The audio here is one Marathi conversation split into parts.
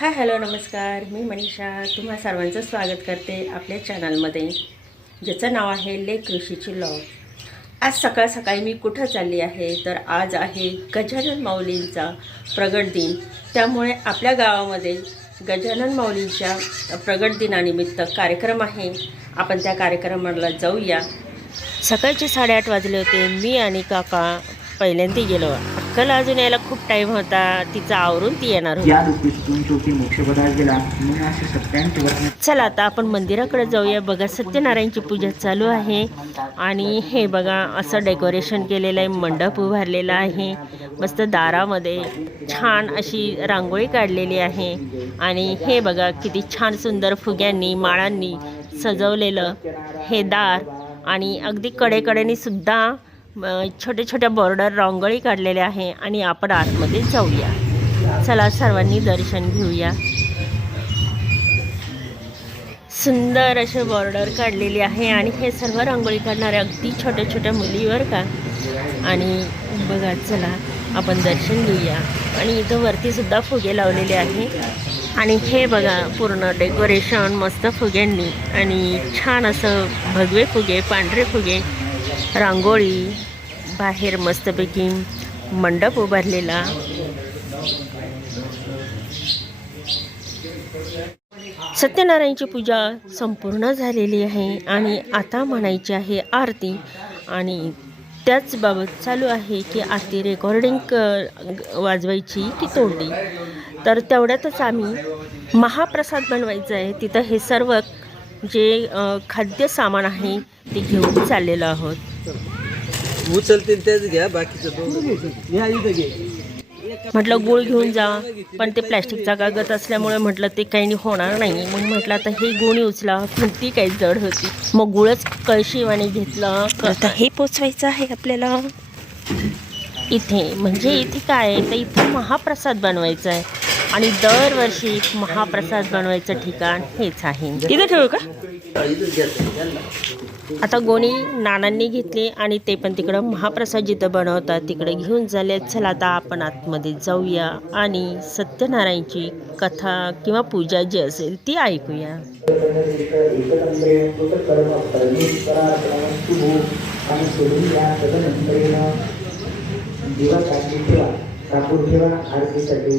हाय हॅलो नमस्कार. मी मनीषा. तुम्हा सर्वांचं स्वागत करते आपल्या चॅनलमध्ये ज्याचं नाव आहे लेख कृषीची लॉ. आज सकाळ सकाळी मी कुठं चालली आहे? तर आज आहे गजानन माऊलींचा प्रगट दिन. त्यामुळे आपल्या गावामध्ये गजानन माऊलींच्या प्रगट दिनानिमित्त कार्यक्रम आहे. आपण त्या कार्यक्रमाला जाऊया. सकाळचे साडेआठ वाजले होते. मी आणि काका पहिल्यांदा गेलो. अक्कल अजून यायला खूप टाईम होता. तिचं आवरून ती येणार होती. चला आता आपण मंदिराकडे जाऊया. बघा सत्यनारायणची पूजा चालू आहे. आणि हे बघा असं डेकोरेशन केलेलं आहे. मंडप उभारलेला आहे. मस्त दारामध्ये छान अशी रांगोळी काढलेली आहे. आणि हे बघा किती छान सुंदर फुग्यांनी माळांनी सजवलेलं हे दार. आणि अगदी कडेकडेने सुद्धा छोट्या छोट्या बॉर्डर रांगोळी काढलेल्या आहे आणि आपण आतमध्ये जाऊया. चला सर्वांनी दर्शन घेऊया. सुंदर असे बॉर्डर काढलेली आहे आणि हे सर्व रांगोळी काढणाऱ्या अगदी छोट्या छोट्या मुलीवर का. आणि बघा चला आपण दर्शन घेऊया. आणि इथं वरतीसुद्धा फुगे लावलेले आहे. आणि हे बघा पूर्ण डेकोरेशन मस्त फुग्यांनी. आणि छान असं भगवे फुगे पांढरे फुगे रांगोळी बाहेर मस्तपैकी मंडप उभारलेला. सत्यनारायणची पूजा संपूर्ण झालेली आहे आणि आता म्हणायची आहे आरती. आणि त्याचबाबत चालू आहे की आरती रेकॉर्डिंग क वाजवायची की तोंडी तर तेवढ्यातच आम्ही महाप्रसाद बनवायचं आहे. तिथं हे सर्व जे खाद्य सामान आहे ते घेऊन चाललेलो आहोत. उचलतील तेच घ्या बाकीचं म्हटलं गुळ घेऊन जा पण ते प्लॅस्टिकचा कागद असल्यामुळे म्हटलं ते काही होणार नाही. मग म्हटलं आता हे गुणी उचला पण ती काही जड होती. मग गुळच कळशीवाने घेतलं. आता हे पोचवायचं आहे आपल्याला. इथे म्हणजे इथे काय? आहे तर इथं महाप्रसाद बनवायचा आहे. आणि दरवर्षी महाप्रसाद बनवायचं ठिकाण हेच आहे. इथं ठेवू का? आता गोणी नानांनी घेतली आणि ते पण तिकडं महाप्रसाद जिथं बनवतात तिकडे घेऊन झाले चला आता आपण आतमध्ये जाऊया आणि सत्यनारायणची कथा किंवा पूजा जी असेल ती ऐकूया. ठेवा. कापूर ठेवा. आरतीसाठी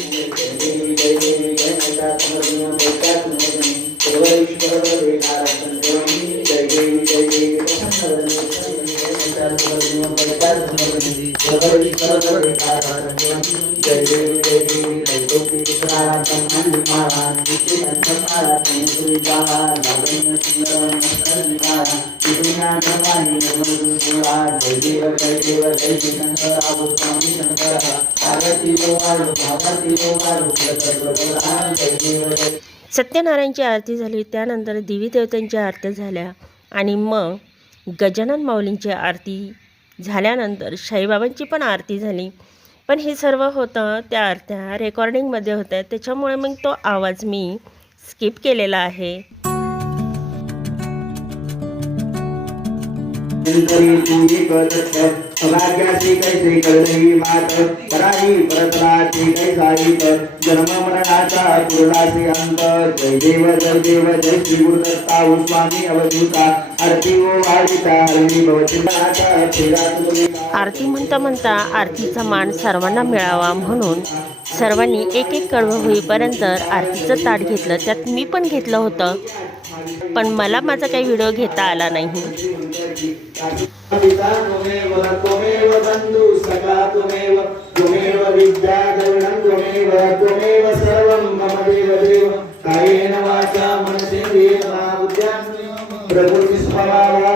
सत्यनारायणची आरती झाली त्यानंतर देवी देवतांच्या आरत्या झाल्या आणि मग गजानन माऊलींची आरती झाल्यानंतर साईबाबांची पण आरती झाली. पण हे सर्व होतं त्या आरत्या रेकॉर्डिंगमध्ये होत्या. त्याच्यामुळे मग तो आवाज मी स्किप केलेला आहे. शंकरी कैसे कळली मात पराई परतराची कैसाई तर जन्म मरणाचा पूर्णाचे अंत जय देव जय देव जय श्री गुरुदत्ता ओ स्वामी अवधूता. आरती ओ वाढिता हरणी भवती मनाचा ठेगा आरती म्हणता म्हणता आरतीचा मान सर्वांना मिळावा म्हणून सर्वांनी एक एक कळवं होईपर्यंत आरतीचं ताट घेतलं. त्यात मी पण घेतलं होतं. पण मला माझा काही व्हिडिओ घेता आला नाही. पिता त्वमेव त्वमेव बन्धु सखा त्वमेव त्वमेव विद्या द्रविणं त्वमेव त्वमेव सर्वं मम देव देव कायेन वाचा मनसेन्द्रियेण वा बुद्ध्यात्मनेव प्रकृतिस्वभावा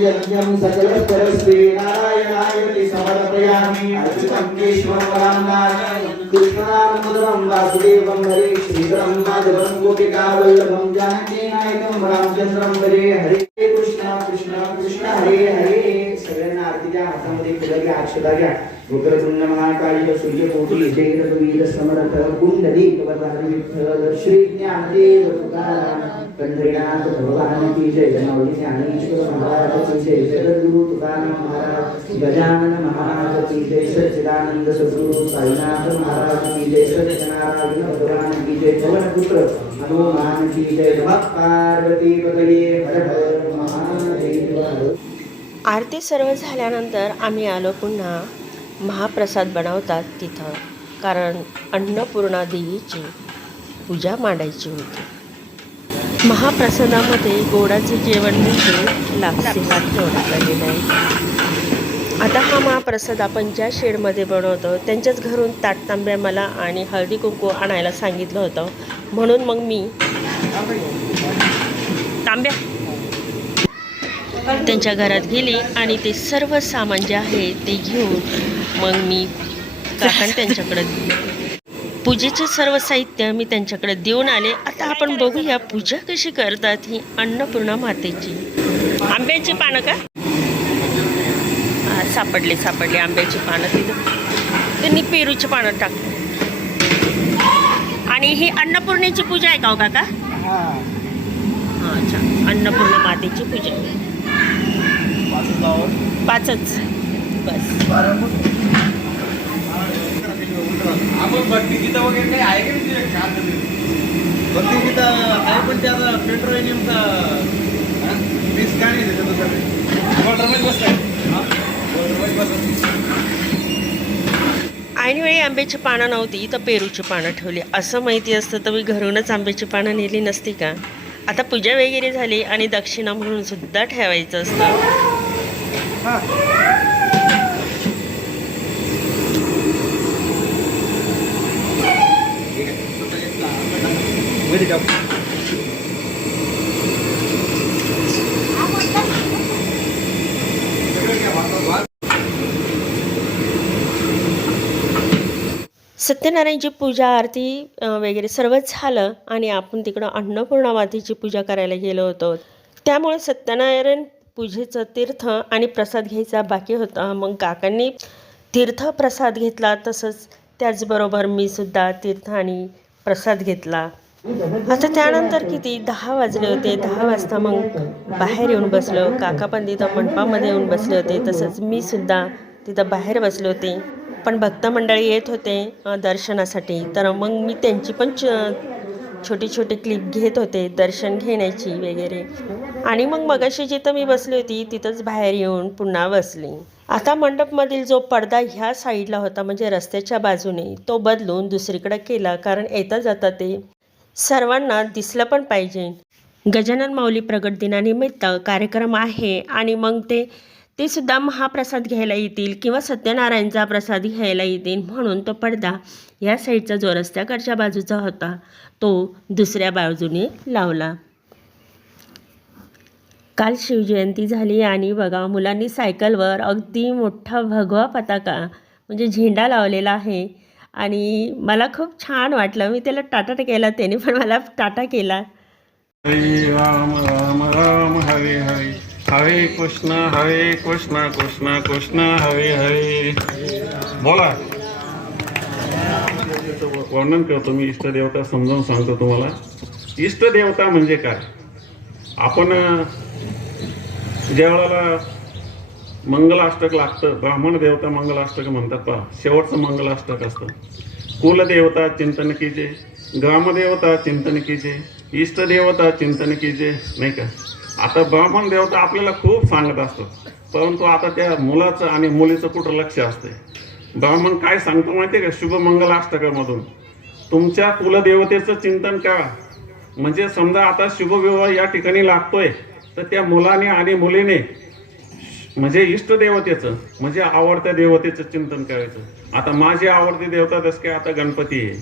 यज्ञं सकलस्तरस्ते नारायणाय समर्पयामि अर्पितं केशवरामाय कृष्णनाममधुरं वासुदेवं हरे श्रीधरं माधवं गोपिकावल्लभं जानकीनायकं रामचन्द्रं हरे हरे कृष्ण कृष्ण कृष्ण हरे हरे सगळ्यांना आरतीच्या हातामध्ये फुलं घ्या अक्षता घ्या वक्रतुंड महाकाळी सूर्य जैन जय रघुवीर समर्थ कुंडली वरदारी विठ्ठल श्री ज्ञानदेव तुकाराम पंढरीनाथ भगवान की जय माऊली ज्ञानेश्वर महाराज की जय जगद्गुरु तुकाराम महाराज गजानन महाराज की जय सच्चिदानंद सद्गुरु साईनाथ महाराज की जय सत्यनारायण भगवान की जय पवनपुत्र हनुमान की जय नमः पार्वती पतये हर हर महादेव आरती सर्व झाल्यानंतर आम्ही आलो पुन्हा महाप्रसाद बनवतात तिथं कारण अन्नपूर्णा देवीची पूजा मांडायची होती. महाप्रसादामध्ये गोडाचे जेवण म्हणजे लापसी भात ठेवण्यात आलेलं आहे. आता हा महाप्रसाद आपण ज्या शेडमध्ये बनवतो त्यांच्याच घरून ताट तांब्या मला आणि हळदी कुंकू आणायला सांगितलं होतं. म्हणून मग मी तांब्या त्यांच्या घरात गेले आणि ते सर्व सामान जे आहे ते घेऊन मग मी काकण त्यांच्याकडे पूजेचे सर्व साहित्य मी त्यांच्याकडे देऊन आले. आता आपण बघूया पूजा कशी करतात ही अन्नपूर्णा मातेची. आंब्याची पानं का? हा सापडले सापडले आंब्याची पानं तिथं. त्यांनी पेरूची पानं टाकली. आणि ही अन्नपूर्णेची पूजा आहे का हो काका? हां. अच्छा. अन्नपूर्णा मातेची पूजा. पाचच. बस. आपण भक्तिगीता वगैरे काही आहे का नाही तुझ्या भक्तिगीता आहे पण ते आता पेट्रोलियमचा वीस का नाही त्याच्यात बसलाय बसला ऐनवेळी आंब्याची पानं नव्हती तर पेरूची पानं ठेवली. असं माहिती असतं तर मी घरूनच आंब्याची पानं नेली नसती का? आता पूजा वगैरे झाली आणि दक्षिणा म्हणून सुद्धा ठेवायचं असतं. मध्ये टाक सत्यनारायणची पूजा आरती वगैरे सर्वच झालं आणि आपण तिकडं अन्नपूर्णा मातेची पूजा करायला गेलो होतो. त्यामुळे सत्यनारायण पूजेचं तीर्थ आणि प्रसाद घ्यायचा बाकी होता. मग काकांनी तीर्थ प्रसाद घेतला तसंच त्याचबरोबर मी सुद्धा तीर्थ आणि प्रसाद घेतला. आता त्यानंतर किती? दहा वाजले होते. दहा वाजता मग बाहेर येऊन बसलो. काका पण तिथं मंडपामध्ये येऊन बसले होते. तसंच मी सुद्धा तिथं बाहेर बसले होते. पण भक्त मंडळी येत होते दर्शनासाठी. तर मग मी त्यांची पण छोटी छोटी क्लिप घेत होते दर्शन घेण्याची वगैरे. आणि मग मगाशी जिथं मी बसली होती तिथंच बाहेर येऊन पुन्हा बसली. आता मंडपमधील जो पडदा ह्या साईडला होता म्हणजे रस्त्याच्या बाजूने तो बदलून दुसरीकडे केला. कारण येता जाता ते सर्वांना दिसलं पण पाहिजे. गजानन माऊली प्रगट दिनानिमित्त कार्यक्रम आहे आणि मग ते ते सुद्धा महाप्रसाद घ्यायला येतील किंवा सत्यनारायणचा प्रसाद घ्यायला येतील म्हणून तो पडदा या साईडचा जो रस्त्याकडच्या बाजूचा होता. तो दुसऱ्या बाजूने लावला. काल शिवजयंती झाली आणि बघा मुलांनी सायकलवर अगदी मोठा भगवा पताका म्हणजे झेंडा लावलेला आहे. आणि मला खूप छान वाटलं. मी त्याला टाटा केला त्याने पण मला टाटा केला. हरे राम राम राम हरे हरे. हरे कृष्ण हरे कृष्ण कृष्ण कृष्ण हरे हरे. बोला. वर्णन करतो मी इष्टदेवता समजावून सांगतो तुम्हाला. इष्टदेवता म्हणजे काय? आपण ज्या वेळेला मंगलाष्टक लागतं. ब्राह्मण देवता मंगलाष्टक म्हणतात पहा. शेवटचं मंगलाष्टक असतं. कुलदेवता चिंतन कीजे. ग्रामदेवता चिंतन कीजे. इष्टदेवता चिंतन कीजे. नाही का? आता ब्राह्मण देवता आपल्याला खूप सांगत असतो परंतु आता त्या मुलाचं आणि मुलीचं कुठं लक्ष असते? ब्राह्मण काय सांगतो माहिती आहे का? शुभ मंगलाष्टकामधून. तुमच्या कुलदेवतेचं चिंतन करा. म्हणजे समजा आता शुभविवाह या ठिकाणी लागतोय तर त्या मुलाने आणि मुलीने म्हणजे इष्टदेवतेचं म्हणजे आवडत्या देवतेचं चिंतन करायचं. आता माझी आवडती देवता जसं काय आता गणपती आहे.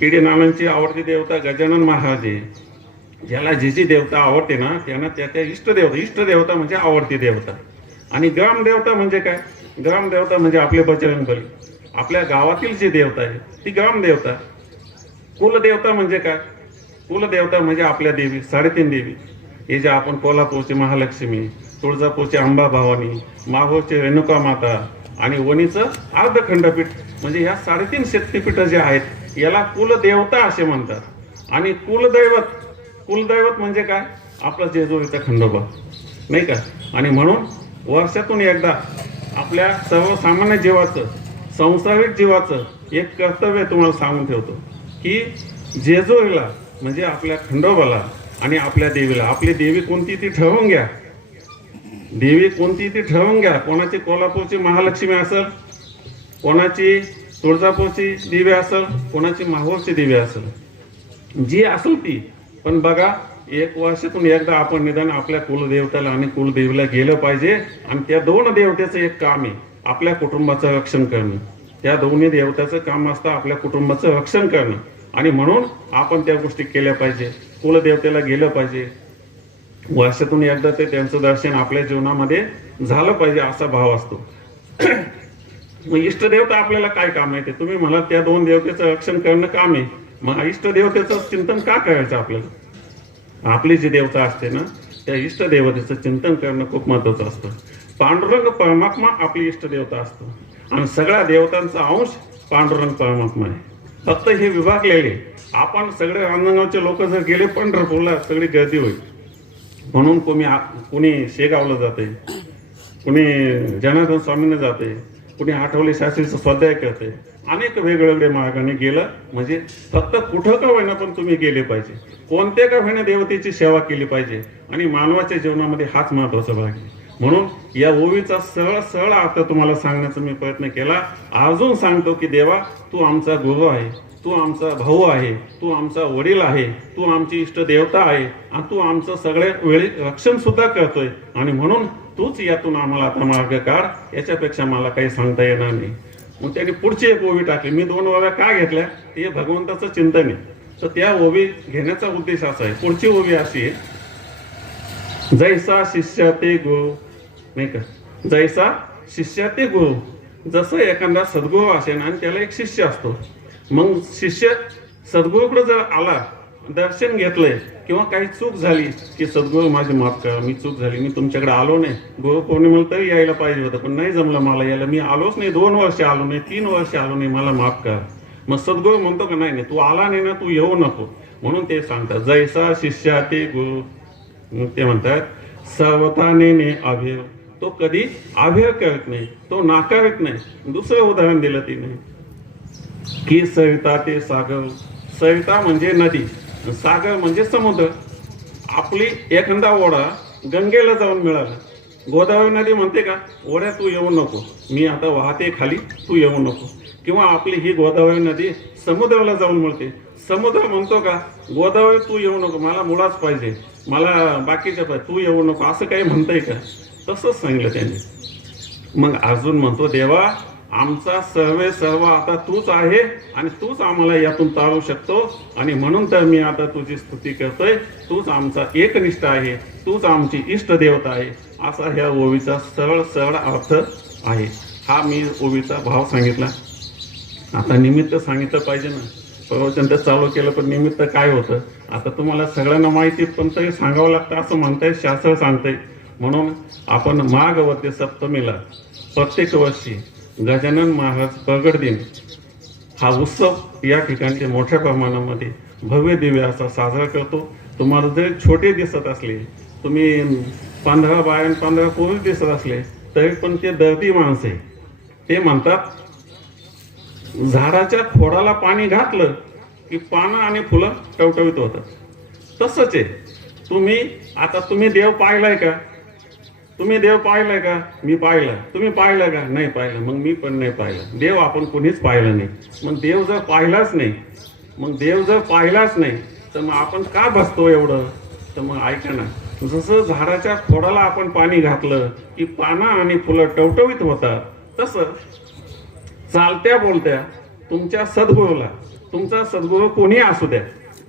किडी नानांची आवडती देवता गजानन महाराज आहे. ज्याला जी जी देवता आवडते ना त्यांना त्या त्या इष्टदेवता इष्टदेवता म्हणजे आवडती देवता. आणि ग्रामदेवता म्हणजे काय? ग्रामदेवता म्हणजे आपले बजरंग बली. आपल्या गावातील जी देवता आहे ती ग्रामदेवता कुलदेवता म्हणजे काय? कुलदेवता म्हणजे आपल्या देवी साडेतीन देवी. हे जे आपण कोल्हापूरची महालक्ष्मी तुळजापूरचे अंबा भवानी माहूरचे रेणुका माता आणि वणीचं अर्ध खंडपीठ म्हणजे ह्या साडेतीन शक्तीपीठं जे आहेत याला कुलदेवता असे म्हणतात. आणि कुलदैवत कुलदैवत म्हणजे काय? आपला जेजुरीचा खंडोबा. नाही का? आणि म्हणून वर्षातून एकदा आपल्या सर्वसामान्य जीवाचं संसारिक जीवाचं एक कर्तव्य तुम्हाला सांगून ठेवतो की जेजुरीला म्हणजे आपल्या खंडोबाला आणि आपल्या देवीला आपली देवी कोणती ती ठरवून घ्या. देवी कोणती ती ठरवून घ्या. कोणाची कोल्हापूरची महालक्ष्मी असेल कोणाची तुळजापूरची देवी असेल कोणाची माहूरची देवी असेल. जी असेल ती. पण बघा एक वर्षातून एकदा आपण निदान आपल्या कुलदेवताला आणि कुलदेवीला गेलं पाहिजे आणि त्या दोन देवतेचं एक काम आहे आपल्या कुटुंबाचं रक्षण करणं. त्या दोन्ही देवताचं काम असतं आपल्या कुटुंबाचं रक्षण करणं. आणि म्हणून आपण त्या गोष्टी केल्या पाहिजे. कुलदेवतेला गेलं पाहिजे. वर्षातून एकदा ते त्यांचं दर्शन आपल्या जीवनामध्ये झालं पाहिजे असा भाव असतो. मग इष्टदेवता आपल्याला काय काम आहे ते? तुम्ही मला त्या दोन देवतेचं रक्षण करणं काम आहे. मग इष्टदेवतेचं चिंतन का करायचं आपल्याला? आपली जी देवता असते ना त्या इष्टदेवतेचं चिंतन करणं खूप महत्वाचं असतं. पांडुरंग परमात्मा आपली इष्टदेवता असतो. आणि सगळ्या देवतांचा अंश पांडुरंग परमात्मा आहे. फक्त हे विभागलेले. आपण सगळे रांजणगावचे लोक जर गेले पंढरपूरला सगळी गर्दी होईल. म्हणून कोणी कोणी शेगावला जाते कुणी जनार्दन स्वामींना जाते कुणी आठवले शास्त्रीचं स्वाध्याय करते अनेक वेगवेगळे मार्गाने गेलं म्हणजे फक्त कुठं का होईना पण तुम्ही गेले पाहिजे. कोणत्या का होईना देवतेची सेवा केली पाहिजे आणि मानवाच्या जीवनामध्ये हाच महत्त्वाचा भाग आहे. म्हणून या ओवीचा सरळ सरळ अर्थ तुम्हाला सांगण्याचा मी प्रयत्न केला. अजून सांगतो की देवा तू आमचा गुरु आहे. तू आमचा भाऊ आहे तू आमचा वडील आहे तू आमची इष्ट देवता आहे आणि तू आमचं सगळ्या वेळी रक्षण सुद्धा करतोय. आणि म्हणून तूच यातून आम्हाला आता मार्ग काढ याच्यापेक्षा मला काही सांगता येणार नाही. मग त्याने पुढची एक ओवी टाकली. मी दोन ओव्या का घेतल्या? ते भगवंताचं चिंतन आहे. तर त्या ओवी घेण्याचा उद्देश असा आहे. पुढची ओवी अशी आहे. जैसा शिष्य ते गुरु नाही का? जैसा शिष्य ते गुरु जसं एखादा सद्गुरू असेल आणि त्याला एक शिष्य असतो. मग शिष्य सद्गुरूकडे जर आला दर्शन घेतलंय किंवा काही चूक झाली की सद्गुरू माझी माफ करा मी चूक झाली मी तुमच्याकडे आलो नाही. गुरुपौर्णिमेला तरी यायला पाहिजे होतं पण नाही जमलं मला यायला. मी आलोच नाही दोन वर्ष आलो नाही तीन वर्ष आलो नाही मला माफ करा. मग सद्गुरू म्हणतो का नाही नाही तू आला नाही ना तू येऊ नको. म्हणून ते सांगतात जैसा शिष्या ते गुरु. ते म्हणतात सर्वताने अभेव. तो कधी अभेव करत नाही तो नाकारत नाही. दुसरं उदाहरण दिलं तिने. की सविता ते सागर. सविता म्हणजे नदी सागर म्हणजे समुद्र. आपली एखादा ओढा गंगेला जाऊन मिळाला. गोदावरी नदी म्हणते का ओढ्या तू येऊ नको. मी आता वाहते खाली तू येऊ नको. किंवा आपली ही गोदावरी नदी समुद्राला जाऊन मिळते. समुद्र म्हणतो का गोदावरी तू येऊ नको. मला मुळाच पाहिजे. मला बाकीच्या पाहिजे. तू येऊ नको. असं काही म्हणतंय का? तसंच सांगितलं त्यांनी. मग अर्जुन म्हणतो देवा आमचा सर्वे सर्व आता तूच आहे आणि तूच आम्हाला यातून तारू शकतो. आणि म्हणून तर मी आता तुझी स्तुती करतोय. तूच आमचा एकनिष्ठ आहे. तूच आमची इष्ट देवता आहे. असा ह्या ओवीचा सरळ सरळ अर्थ आहे. हा मी ओवीचा भाव सांगितला. आता निमित्त सांगितलं पाहिजे ना. प्रवचन तर चालू केलं पण निमित्त काय होतं? आता तुम्हाला सगळ्यांना माहिती पण तरी सांगावं लागतं असं म्हणताय शास्त्र सांगतंय. म्हणून आपण माघवते सप्तमीला प्रत्येक वर्षी गजानन महाराज प्रगट दिन हा उत्सव या ठिकाणी मोठ्या प्रमाणामध्ये भव्य दिव्य असा साजरा करतो. तुम्हाला जरी छोटे दिसत असले तुम्ही पंधरा बाय पंधरा पुरुष दिसत असले तरी पण ते दर्दी माणसे ते म्हणतात झाडाच्या खोडाला पाणी घातलं की पानं आणि फुलं टवटवीत होतात. तसंच आहे. तुम्ही आता तुम्ही देव पाहिलाय का? तुम्ही देव पाहिलं का? मी पाहिलं. तुम्ही पाहिलं का? नाही पाहिलं. मग मी पण नाही पाहिलं. देव आपण कुणीच पाहिलं नाही. मग देव जर पाहिलाच नाही मग देव जर पाहिलाच नाही तर मग आपण का बसतो एवढं? तर मग ऐका ना जसं झाडाच्या खोडाला आपण पाणी घातलं की पानं आणि फुलं टवटवीत होतात तसं चालत्या बोलत्या तुमच्या सद्गुरूला तुमचा सद्गुरू कोणी असू द्या.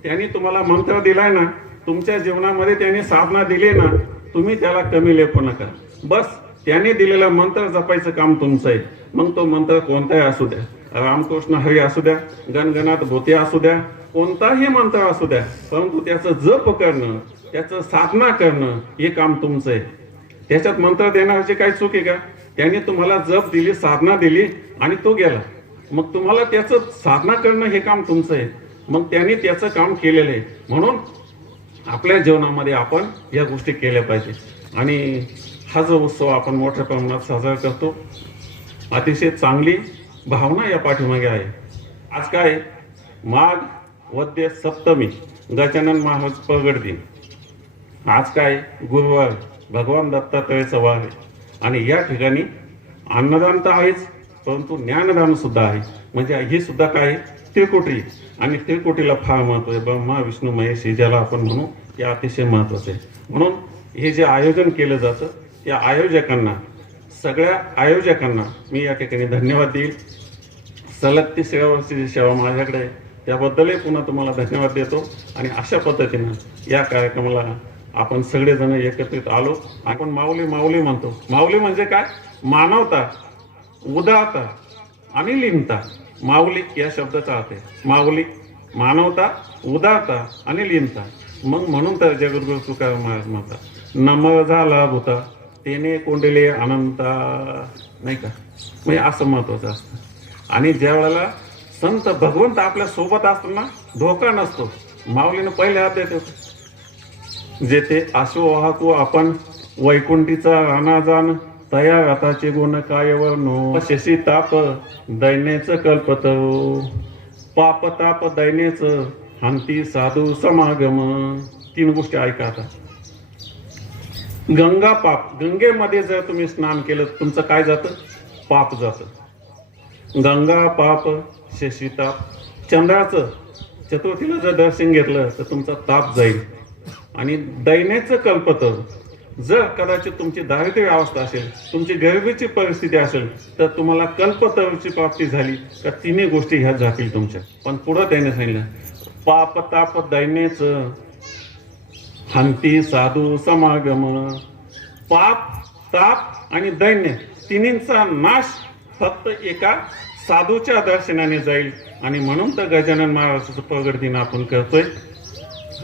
त्यांनी तुम्हाला मंत्र दिलाय ना तुमच्या जीवनामध्ये त्यांनी साधना दिली ना तुम्ही त्याला कमी लेपू नका बस त्याने दिलेला मंत्र जपायचं काम तुमचं आहे. मग तो मंत्र कोणताही असू द्या. रामकृष्ण हरी असू द्या गणगणात भोते असू द्या कोणताही मंत्र असू द्या. परंतु त्याचं जप करणं त्याचं साधना करणं हे काम तुमचं आहे. त्याच्यात मंत्र देण्याची काही चूक आहे का? त्याने तुम्हाला जप दिली साधना दिली आणि तो गेला. मग तुम्हाला त्याचं साधना करणं हे काम तुमचं आहे. मग त्याने त्याचं काम केलेलं आहे. म्हणून आपल्या जीवनामध्ये आपण या गोष्टी केल्या पाहिजे. आणि हा जो उत्सव आपण मोठ्या प्रमाणात साजरा करतो अतिशय चांगली भावना या पाठीमागे आहे. आज काय? माघ वद्य सप्तमी गजानन महाराज प्रगट दिन. आज काय? गुरुवार भगवान दत्तात्रयाचा वार आहे. आणि या ठिकाणी अन्नदान तर आहेच परंतु ज्ञानदान सुद्धा आहे. म्हणजे ही सुद्धा काय? तिळकोटी आणि तिळकोटीला फार महत्त्व आहे. ब्रह्मा विष्णू महेश हे ज्याला आपण म्हणू ते अतिशय महत्वाचं आहे. म्हणून हे जे आयोजन केलं जातं या आयोजकांना सगळ्या आयोजकांना मी या ठिकाणी धन्यवाद देईल. सलग तिसऱ्या सेवा जी सेवा माझ्याकडे आहे त्याबद्दलही पुन्हा तुम्हाला धन्यवाद देतो. आणि अशा पद्धतीनं या कार्यक्रमाला आपण सगळेजण एकत्रित आलो. आपण माऊली माऊली म्हणतो. माऊली म्हणजे काय? मानवता उदाता आणि लिमता माऊलिक या शब्दाचा अर्थ आहे. माऊलिक मानवता उदारता आणि लिनता. मग म्हणून तर जगद्गुरु तुकाराम महाराज म्हणतात नम झाला भूता तेने कोंडले अनंता. नाही का? म्हणजे असं महत्वाचं असतं. आणि ज्या वेळेला संत भगवंत आपल्यासोबत असताना धोका नसतो माऊलीनं पहिले हात देते. जेथे आसो वाहतो आपण वैकुंठीचा राणा तया रथाचे गुण काय वर्णो शशी ताप दैन्याचं कल्पत पाप ताप दैनेच हंती साधू समागम. तीन गोष्टी ऐका आता. गंगा पाप. गंगेमध्ये जर तुम्ही स्नान केलं तुमचं काय जातं? पाप जातं. गंगा पाप शशी ताप. चंद्राचं चतुर्थीला जर दर्शन घेतलं तर तुमचा ताप जाईल. आणि दैन्याचं कल्पत जर कदाचित तुमची दारिद्र्य अवस्था असेल तुमची गरिबीची परिस्थिती असेल तर तुम्हाला कल्पतरूची प्राप्ती झाली तर तिन्ही गोष्टी ह्या जातील तुमच्या. पण पुढं त्याने सांगितलं पाप ताप दैन्याचं हंती साधू समागम पाप ताप आणि दैन्य तिन्हींचा नाश फक्त एका साधूच्या दर्शनाने जाईल. आणि म्हणून तर गजानन महाराजाचं प्रगट दिन आपण करतोय.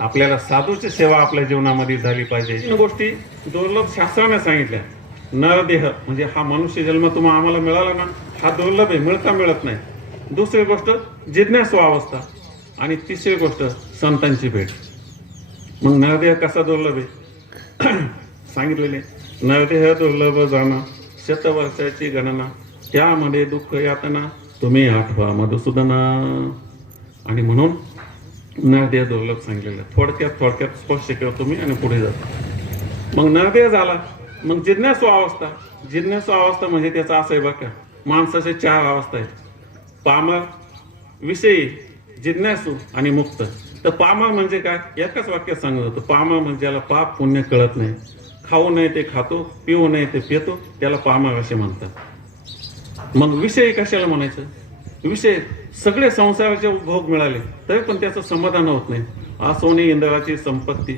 आपल्याला साधूची सेवा आपल्या जीवनामध्ये झाली पाहिजे. तीन गोष्टी दुर्लभ शास्त्राने सांगितल्या. नरदेह म्हणजे हा मनुष्य जन्म तुम्हाला आम्हाला मिळाला ना हा दुर्लभ आहे मिळता मिळत नाही. दुसरी गोष्ट जिज्ञासू अवस्था. आणि तिसरी गोष्ट संतांची भेट. मग नरदेह कसा दुर्लभ आहे? सांगितलेले. नरदेह दुर्लभ जाणं शतवर्षाची गणना त्यामध्ये दुःख यातना तुम्ही आठवा मधुसूदना. आणि म्हणून नाद्या दुर्लभ सांगलेलं. थोडक्यात थोडक्यात स्पष्ट केला तुम्ही आणि पुढे जातो मग नाद्या झाला. मग जिज्ञासू अवस्था. जिज्ञासू अवस्था म्हणजे त्याचा असं आहे बघा माणसाचे माणसाच्या चार अवस्था आहेत. पामर विषयी जिज्ञासू आणि मुक्त. तर पामा म्हणजे काय? एकाच वाक्यात सांगत होतं. पामा म्हणजे ज्याला पाप पुण्य कळत नाही. खाऊ नये ते खातो पिऊ नये ते पितो त्याला पामा असे म्हणतात. मग विषय कशाला म्हणायचं? विषय सगळे संसाराचे भोग मिळाले तरी पण त्याचं समाधान होत नाही. आसोने इंद्राची संपत्ती.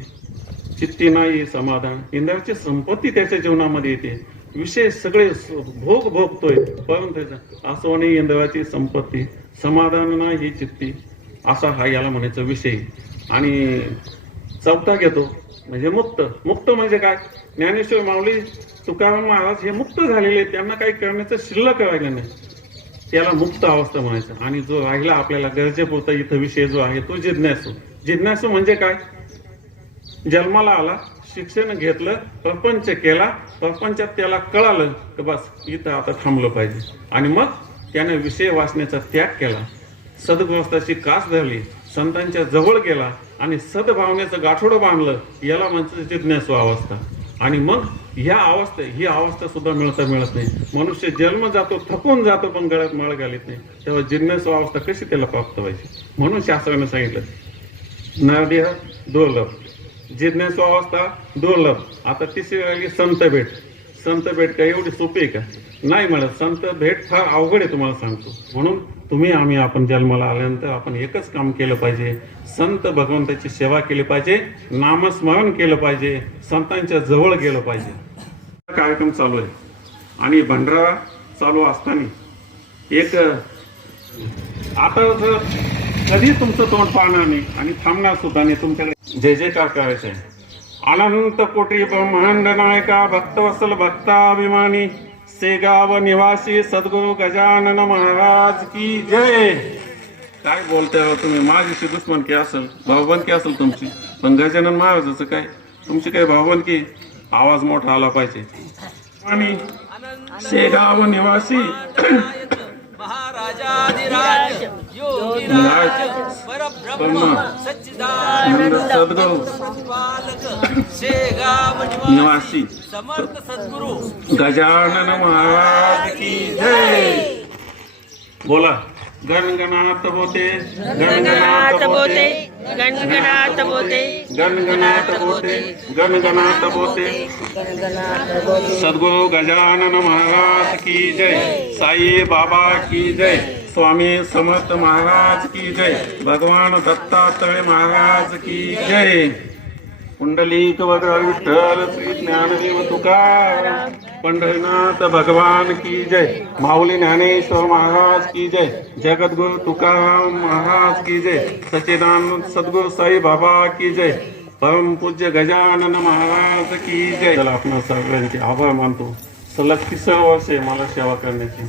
चित्ती नाही समाधान. इंद्राची संपत्ती त्याच्या जीवनामध्ये येते. विषय सगळे भोग भोगतोय. परंतु त्याचा इंद्राची संपत्ती. समाधान नाही ही चित्ती. असा हा याला म्हणायचा विषय. आणि चौथा घेतो म्हणजे मुक्त. मुक्त म्हणजे काय? ज्ञानेश्वर माऊली तुकाराम महाराज हे मुक्त झालेले त्यांना काही करण्याचं शिल्लक राहिलं नाही. त्याला मुक्त अवस्था म्हणायचं. आणि जो राहिला आपल्याला गरजेपुरता इथं विषय जो आहे तो जिज्ञासू. जिज्ञासू म्हणजे काय? जन्माला आला शिक्षण घेतलं प्रपंच केला प्रपंचात त्याला कळालं की बस इथं आता थांबलं पाहिजे. आणि मग त्याने विषय वाचण्याचा त्याग केला. सद्गृहस्थाची कास धरली संतांच्या जवळ गेला आणि सद्भावनेचं गाठोडं बांधलं याला म्हणजे जिज्ञासू अवस्था. आणि मग ह्या अवस्था ही अवस्था सुद्धा मिळता मिळत नाही. मनुष्य जन्म जातो थकून जातो पण गळ्यात मळ घालीत नाही. तेव्हा जिज्ञासू अवस्था कशी त्याला प्राप्त व्हायची? म्हणून शास्त्राने सांगितलं नरदेह दुर्लभ. जिज्ञासू अवस्था दुर्लभ. आता तिसरी राहिली संत भेट. संत भेट काय एवढी सोपी आहे का? नाही म्हणत संत भेट फार अवघड आहे तुम्हाला सांगतो. म्हणून तुम्ही आम्ही आपण जन्माला आल्यानंतर आपण एकच काम केलं पाहिजे. संत भगवंताची सेवा केली पाहिजे नामस्मरण केलं पाहिजे संतांच्या जवळ गेलं पाहिजे. कार्यक्रम चालू आहे. आणि भंडारा चालू असताना एक आता जर कधी तुमचं तोंड पाहणार नाही आणि थांबणार सुद्धा नाही तुमच्याकडे जे जयकार करायचं आहे. अनंत कोटी ब्रह्मांड नायका भक्तवत्सल भक्ताभिमानी. सेगाव निवासी सद्गुरु गजानन महाराज की जय। काय बोलताय हो तुम्ही? माझीशी दुश्मनकी असेल? भावबंदकी असेल तुमची? पण गजानन महाराजाचं काय? तुमची काय भावबंदकी आवाज मोठा आला पाहिजे. आणि शेगाव निवासी महाराजा योगीराज परब्रह्म सच्चिदानंद सद्गुरु। पालक शेगाव निवासी समर्थ सद्गुरु। गजानन महाराज की जय। बोला गणगणात बोते गणगणात बोते। गणगणात बोते। गणगणात बोते गणगणात बोते। सदगुरु गजानन महाराज की जय। साई बाबा की जय। स्वामी समर्थ महाराज की जय. भगवान दत्तात्रय महाराज की जय. कुंडलिक वगळ विठ्ठल श्री ज्ञानदेव तुकाराम पंढरीनाथ भगवान की जय. माऊली ज्ञानेश्वर महाराज की जय. जगद्गुरु तुकाराम महाराज की जय. सचिदानंद सद्गुरु साई बाबा की जय. परम पूज्य गजानन महाराज की जय. आपण सर्वांचे आभार मानतो. सलग तिसरं वर्ष आहे मला सेवा करण्याची.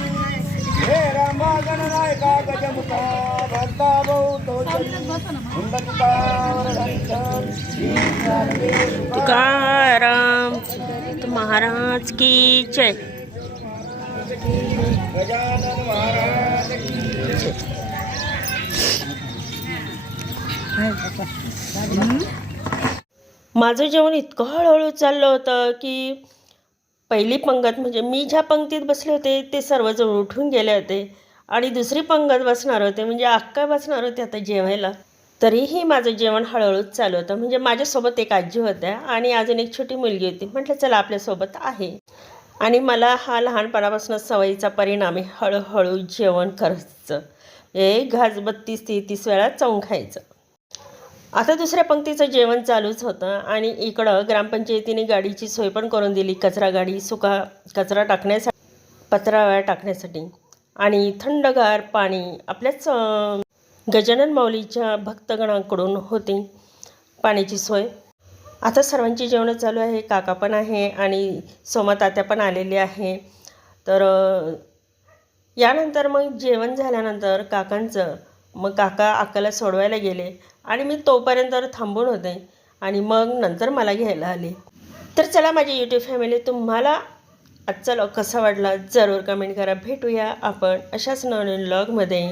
आहोत तुकाराम महाराज की जय। माझं जेवण इतकं हळूहळू चाललं होतं की पहिली पंगत म्हणजे मी ज्या पंक्तीत बसले होते ते सर्वजण उठून गेले होते. आणि दुसरी पंगत बसणार होते म्हणजे अक्का बसणार होते आता जेवायला. तरीही माझं जेवण हळूहळूच चालू होतं. म्हणजे माझ्यासोबत एक आजी होत्या आणि अजून एक छोटी मुलगी होती. म्हटलं चला आपल्यासोबत आहे. आणि मला हा लहानपणापासून सवयीचा परिणाम आहे हळूहळू जेवण करायचं. एक घास बत्तीस तेहतीस वेळा चावून खायचं. आता दुसऱ्या पंक्तीचं जेवण चालूच होतं आणि इकडं ग्रामपंचायतीने गाडीची सोय पण करून दिली कचरा गाडी सुका कचरा टाकण्यासाठी पत्रावळ्या टाकण्यासाठी. आणि थंडगार पाणी आपल्याच गजानन माऊलीच्या भक्तगणांकडून होती पाण्याची सोय. आता सर्वांची जेवणं चालू आहे काका पण आहे आणि सोमा तात्या पण आलेले आहे. तर यानंतर मग जेवण झाल्यानंतर काकांचं मग काका अक्काला सोडवायला गेले आणि मी तोपर्यंत थांबून होते आणि मग नंतर मला घ्यायला आले. तर चला माझी यूट्यूब फॅमिली तुम्हाला आजचा लॉग कसा वाटला? जरूर कमेंट करा. भेटूया आपण अशाच नवीन लॉगमध्ये